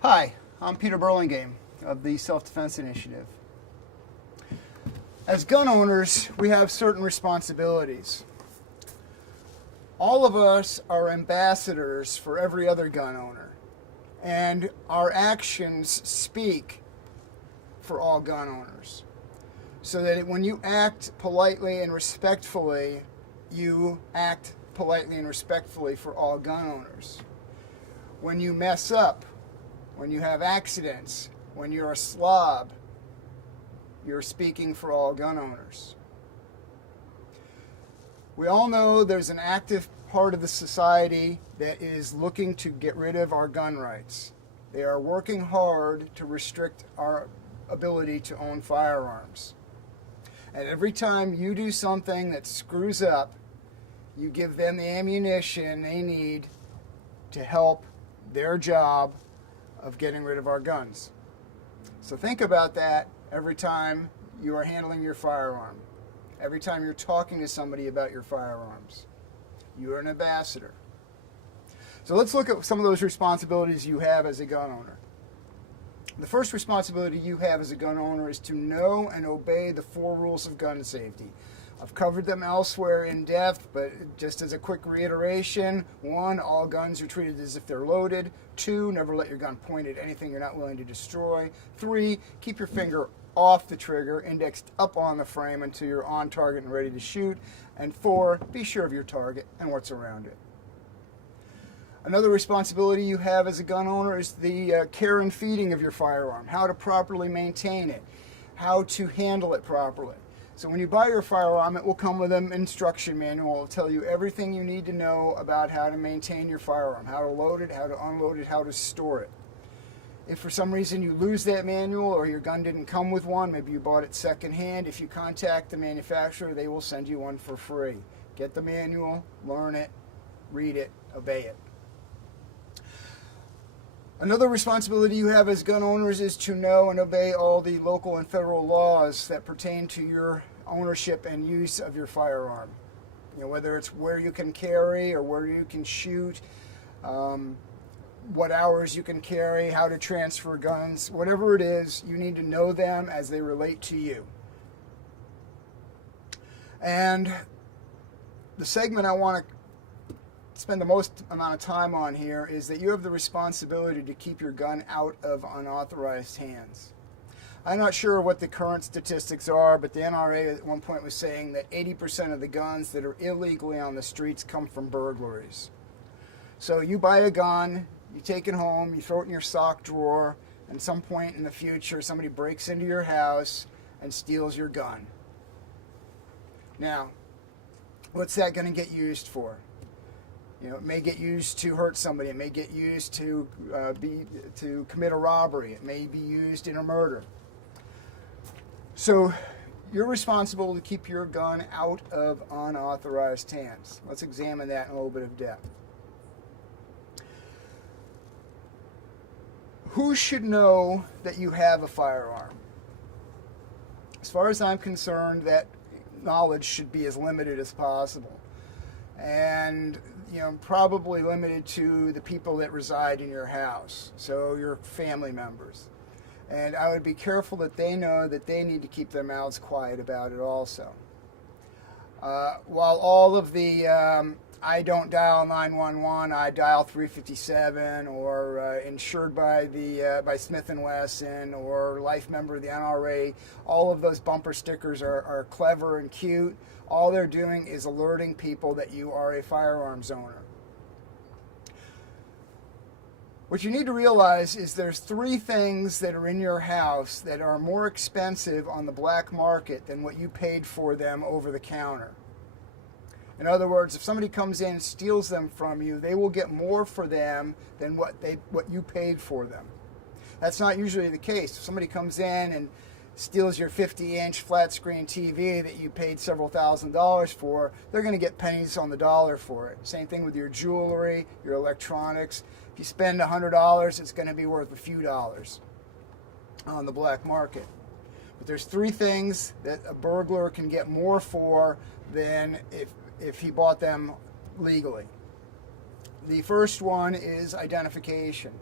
Hi, I'm Peter Burlingame of the Self-Defense Initiative. As gun owners, we have certain responsibilities. All of us are ambassadors for every other gun owner, and our actions speak for all gun owners. So that when you act politely and respectfully, you act politely and respectfully for all gun owners. When you mess up, when you have accidents, when you're a slob, you're speaking for all gun owners. We all know there's an active part of the society that is looking to get rid of our gun rights. They are working hard to restrict our ability to own firearms. And every time you do something that screws up, you give them the ammunition they need to help their job of getting rid of our guns. So think about that every time you are handling your firearm. Every time you're talking to somebody about your firearms. You are an ambassador. So let's look at some of those responsibilities you have as a gun owner. The first responsibility you have as a gun owner is to know and obey the 4 rules of gun safety. I've covered them elsewhere in depth, but just as a quick reiteration: 1, all guns are treated as if they're loaded. 2, never let your gun point at anything you're not willing to destroy. 3, keep your finger off the trigger, indexed up on the frame until you're on target and ready to shoot. And 4, be sure of your target and what's around it. Another responsibility you have as a gun owner is the care and feeding of your firearm, how to properly maintain it, how to handle it properly. So when you buy your firearm, it will come with an instruction manual. It will tell you everything you need to know about how to maintain your firearm, how to load it, how to unload it, how to store it. If for some reason you lose that manual or your gun didn't come with one, maybe you bought it secondhand, if you contact the manufacturer, they will send you one for free. Get the manual, learn it, read it, obey it. Another responsibility you have as gun owners is to know and obey all the local and federal laws that pertain to your ownership and use of your firearm. You know, whether it's where you can carry or where you can shoot, what hours you can carry, how to transfer guns, whatever it is, you need to know them as they relate to you. And the segment I want to spend the most amount of time on here is that you have the responsibility to keep your gun out of unauthorized hands. I'm not sure what the current statistics are, but the NRA at one point was saying that 80% of the guns that are illegally on the streets come from burglaries. So you buy a gun, you take it home, you throw it in your sock drawer, and at some point in the future somebody breaks into your house and steals your gun. Now, what's that going to get used for? You know, it may get used to hurt somebody. It may get used to commit a robbery. It may be used in a murder. So you're responsible to keep your gun out of unauthorized hands. Let's examine that in a little bit of depth. Who should know that you have a firearm? As far as I'm concerned, that knowledge should be as limited as possible. And probably limited to the people that reside in your house, so your family members. And I would be careful that they know that they need to keep their mouths quiet about it also. While all of the I don't dial 911, I dial 357, or insured by Smith & Wesson, or life member of the NRA, all of those bumper stickers are clever and cute. All they're doing is alerting people that you are a firearms owner. What you need to realize is there's 3 things that are in your house that are more expensive on the black market than what you paid for them over the counter. In other words, if somebody comes in and steals them from you, they will get more for them than what you paid for them. That's not usually the case. If somebody comes in and steals your 50-inch flat screen TV that you paid several $1,000s for, they're going to get pennies on the dollar for it. Same thing with your jewelry, your electronics. If you spend $100, it's going to be worth a few dollars on the black market. But there's 3 things that a burglar can get more for than if he bought them legally. The first one is identification.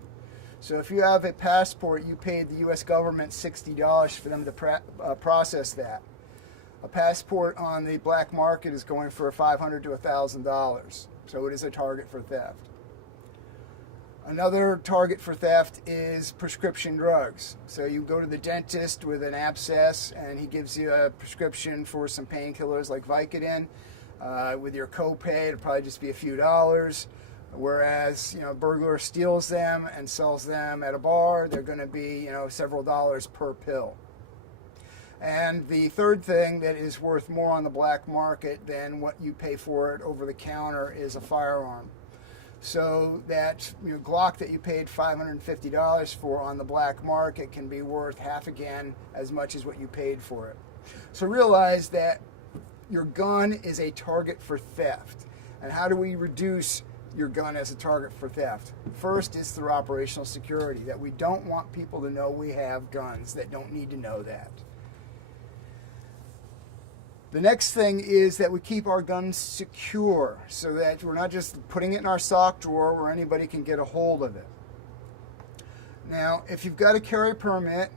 So if you have a passport, you paid the U.S. government $60 for them to process that. A passport on the black market is going for $500 to $1,000. So it is a target for theft. Another target for theft is prescription drugs. So you go to the dentist with an abscess and he gives you a prescription for some painkillers like Vicodin. With your copay, it'll probably just be a few dollars. Whereas, a burglar steals them and sells them at a bar, they're going to be, several dollars per pill. And the third thing that is worth more on the black market than what you pay for it over the counter is a firearm. So that Glock that you paid $550 for on the black market can be worth half again as much as what you paid for it. So realize that your gun is a target for theft. And how do we reduce your gun as a target for theft? First is through operational security, that we don't want people to know we have guns that don't need to know that. The next thing is that we keep our guns secure so that we're not just putting it in our sock drawer where anybody can get a hold of it. Now, if you've got a carry permit,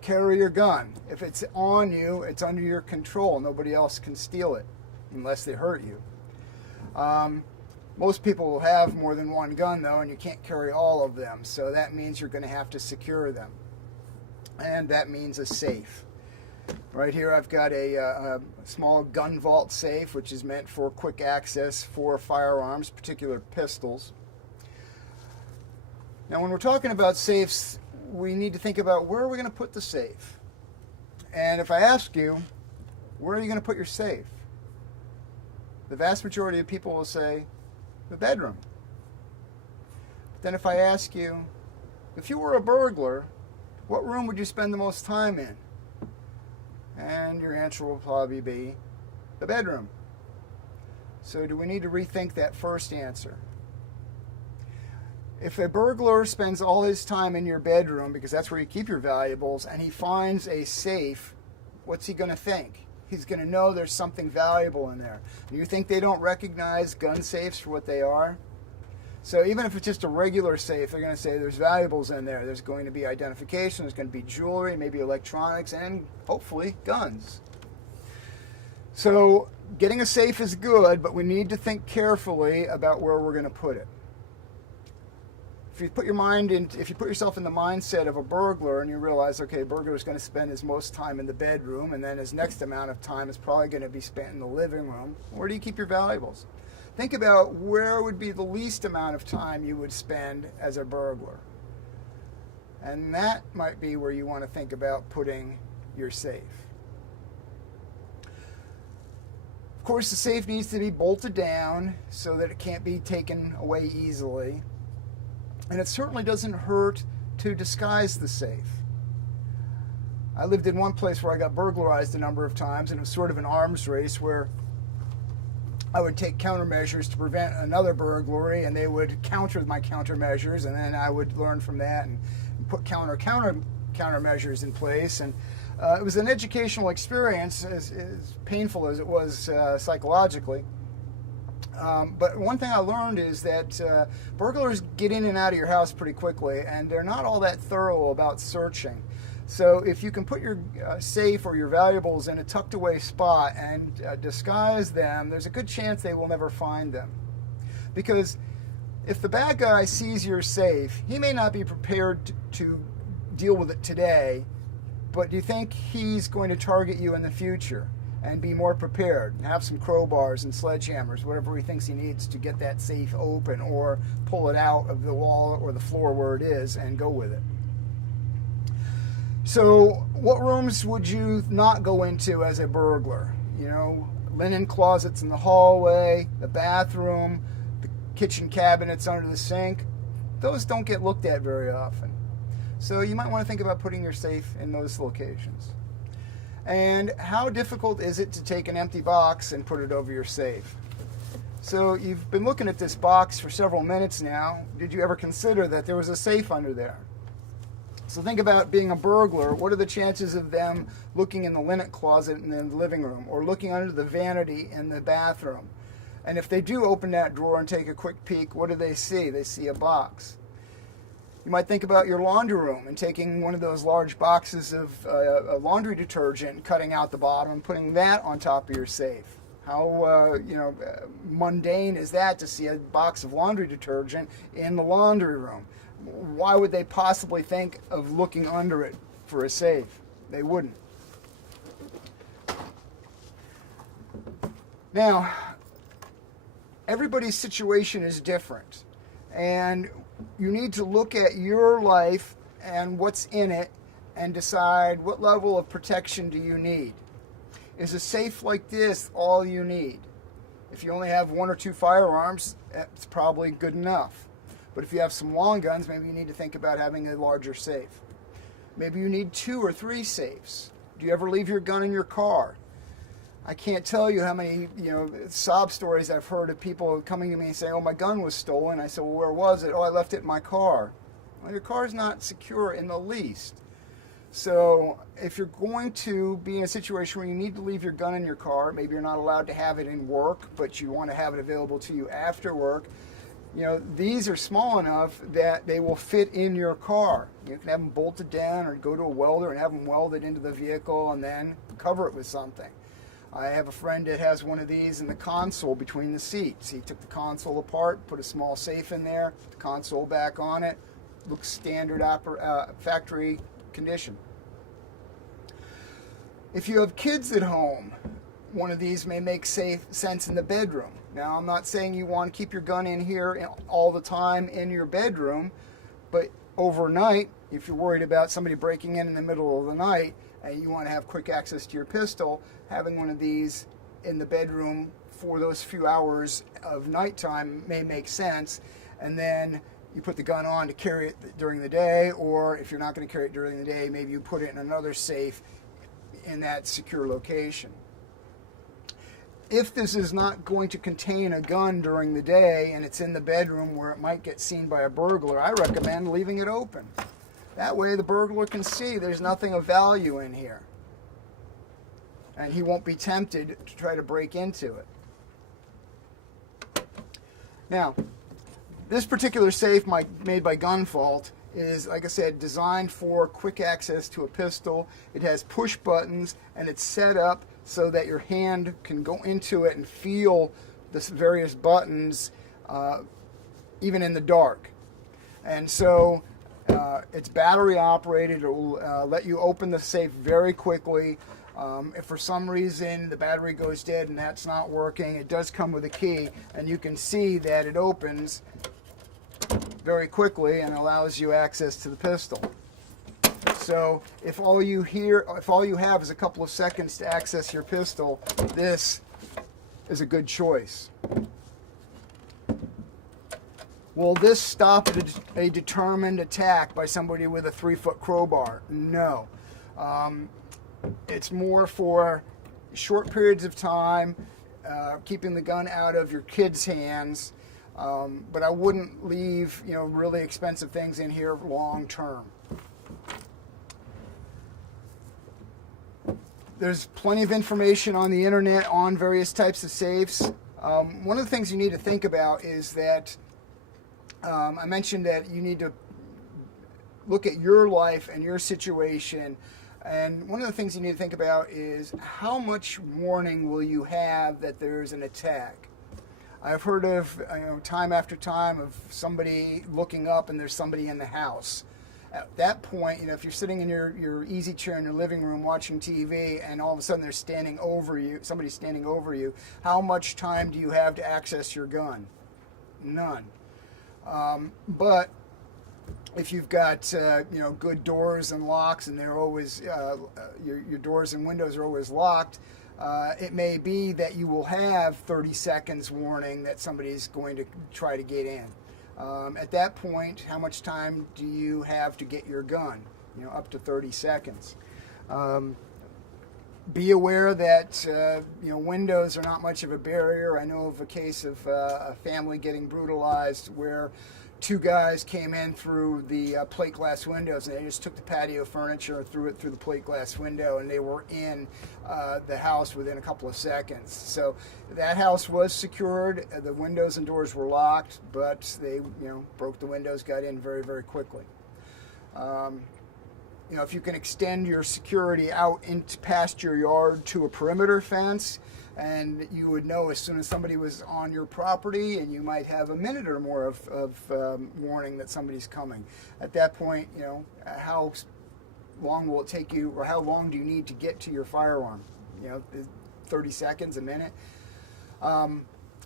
carry your gun. If it's on you, it's under your control. Nobody else can steal it unless they hurt you. Most people will have more than one gun, though, and you can't carry all of them. So that means you're going to have to secure them. And that means a safe. Right here I've got a small gun vault safe, which is meant for quick access for firearms, particular pistols. Now when we're talking about safes, we need to think about where are we going to put the safe. And if I ask you, where are you going to put your safe? The vast majority of people will say, the bedroom. But then if I ask you, if you were a burglar, what room would you spend the most time in? And your answer will probably be the bedroom. So do we need to rethink that first answer? If a burglar spends all his time in your bedroom, because that's where you keep your valuables, and he finds a safe, what's he going to think? He's going to know there's something valuable in there. Do you think they don't recognize gun safes for what they are? So even if it's just a regular safe, they're going to say there's valuables in there. There's going to be identification, there's going to be jewelry, maybe electronics, and hopefully guns. So getting a safe is good, but we need to think carefully about where we're going to put it. If you put yourself in the mindset of a burglar and you realize, okay, a burglar is going to spend his most time in the bedroom, and then his next amount of time is probably going to be spent in the living room, where do you keep your valuables? Think about where would be the least amount of time you would spend as a burglar. And that might be where you want to think about putting your safe. Of course, the safe needs to be bolted down so that it can't be taken away easily. And it certainly doesn't hurt to disguise the safe. I lived in one place where I got burglarized a number of times, and it was sort of an arms race where I would take countermeasures to prevent another burglary, and they would counter my countermeasures, and then I would learn from that and put countermeasures in place. And it was an educational experience, as painful as it was psychologically. But one thing I learned is that burglars get in and out of your house pretty quickly, and they're not all that thorough about searching. So if you can put your safe or your valuables in a tucked away spot and disguise them, there's a good chance they will never find them. Because if the bad guy sees your safe, he may not be prepared to deal with it today, but do you think he's going to target you in the future and be more prepared and have some crowbars and sledgehammers, whatever he thinks he needs to get that safe open or pull it out of the wall or the floor where it is and go with it? So what rooms would you not go into as a burglar? Linen closets in the hallway, the bathroom, the kitchen cabinets under the sink. Those don't get looked at very often. So you might want to think about putting your safe in those locations. And how difficult is it to take an empty box and put it over your safe? So you've been looking at this box for several minutes now. Did you ever consider that there was a safe under there? So think about being a burglar. What are the chances of them looking in the linen closet in the living room or looking under the vanity in the bathroom? And if they do open that drawer and take a quick peek, what do they see? They see a box. You might think about your laundry room and taking one of those large boxes of laundry detergent and cutting out the bottom and putting that on top of your safe. How mundane is that to see a box of laundry detergent in the laundry room? Why would they possibly think of looking under it for a safe? They wouldn't. Now, everybody's situation is different, and you need to look at your life and what's in it and decide what level of protection do you need. Is a safe like this all you need? If you only have 1 or 2 firearms, that's probably good enough. But if you have some long guns, maybe you need to think about having a larger safe. Maybe you need 2 or 3 safes. Do you ever leave your gun in your car? I can't tell you how many sob stories I've heard of people coming to me and saying, "Oh, my gun was stolen." I said, "Well, where was it?" "Oh, I left it in my car." Well, your car's not secure in the least. So if you're going to be in a situation where you need to leave your gun in your car, maybe you're not allowed to have it in work, but you want to have it available to you after work, these are small enough that they will fit in your car. You can have them bolted down or go to a welder and have them welded into the vehicle and then cover it with something. I have a friend that has one of these in the console between the seats. He took the console apart, put a small safe in there, put the console back on it. Looks standard factory condition. If you have kids at home, one of these may make sense in the bedroom. Now, I'm not saying you want to keep your gun in here all the time in your bedroom, but overnight, if you're worried about somebody breaking in the middle of the night and you want to have quick access to your pistol, having one of these in the bedroom for those few hours of nighttime may make sense. And then you put the gun on to carry it during the day, or if you're not going to carry it during the day, maybe you put it in another safe in that secure location. If this is not going to contain a gun during the day and it's in the bedroom where it might get seen by a burglar, I recommend leaving it open. That way the burglar can see there's nothing of value in here, and he won't be tempted to try to break into it. Now, this particular safe made by Gunfault is, like I said, designed for quick access to a pistol. It has push buttons, and it's set up so that your hand can go into it and feel the various buttons even in the dark. And so it's battery operated. It will let you open the safe very quickly. If for some reason the battery goes dead and that's not working, it does come with a key, and you can see that it opens very quickly and allows you access to the pistol. So if all you have is a couple of seconds to access your pistol, this is a good choice. Will this stop a determined attack by somebody with a 3-foot crowbar? No. It's more for short periods of time, keeping the gun out of your kids' hands. But I wouldn't leave, really expensive things in here long term. There's plenty of information on the internet on various types of safes. One of the things you need to think about is that I mentioned that you need to look at your life and your situation. And one of the things you need to think about is how much warning will you have that there's an attack. I've heard of time after time of somebody looking up and there's somebody in the house. At that point, if you're sitting in your easy chair in your living room watching TV and all of a sudden they're standing over you, somebody's standing over you, how much time do you have to access your gun? None. But if you've got good doors and locks and they're always your doors and windows are always locked, it may be that you will have 30 seconds warning that somebody's going to try to get in. At that point, how much time do you have to get your gun? Up to 30 seconds. Be aware that windows are not much of a barrier. I know of a case of a family getting brutalized where two guys came in through the plate glass windows, and they just took the patio furniture and threw it through the plate glass window, and they were in the house within a couple of seconds. So that house was secured. The windows and doors were locked, but they broke the windows, got in very, very quickly. If you can extend your security out into past your yard to a perimeter fence, and you would know as soon as somebody was on your property, and you might have a minute or more of warning that somebody's coming. At that point, how long will it take you, or how long do you need to get to your firearm? 30 seconds, a minute.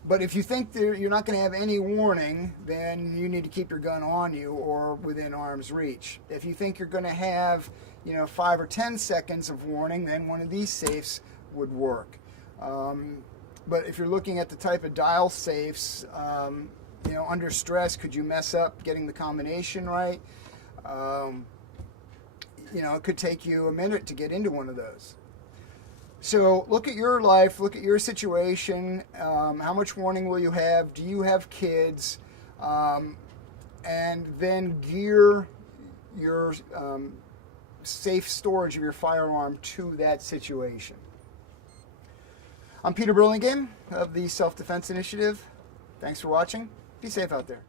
But if you think that you're not going to have any warning, then you need to keep your gun on you or within arm's reach. If you think you're going to have 5 or 10 seconds of warning, then one of these safes would work. But if you're looking at the type of dial safes, under stress, could you mess up getting the combination right? It could take you a minute to get into one of those. So look at your life, look at your situation. How much warning will you have? Do you have kids? And then gear your safe storage of your firearm to that situation. I'm Peter Burlingame of the Self-Defense Initiative. Thanks for watching. Be safe out there.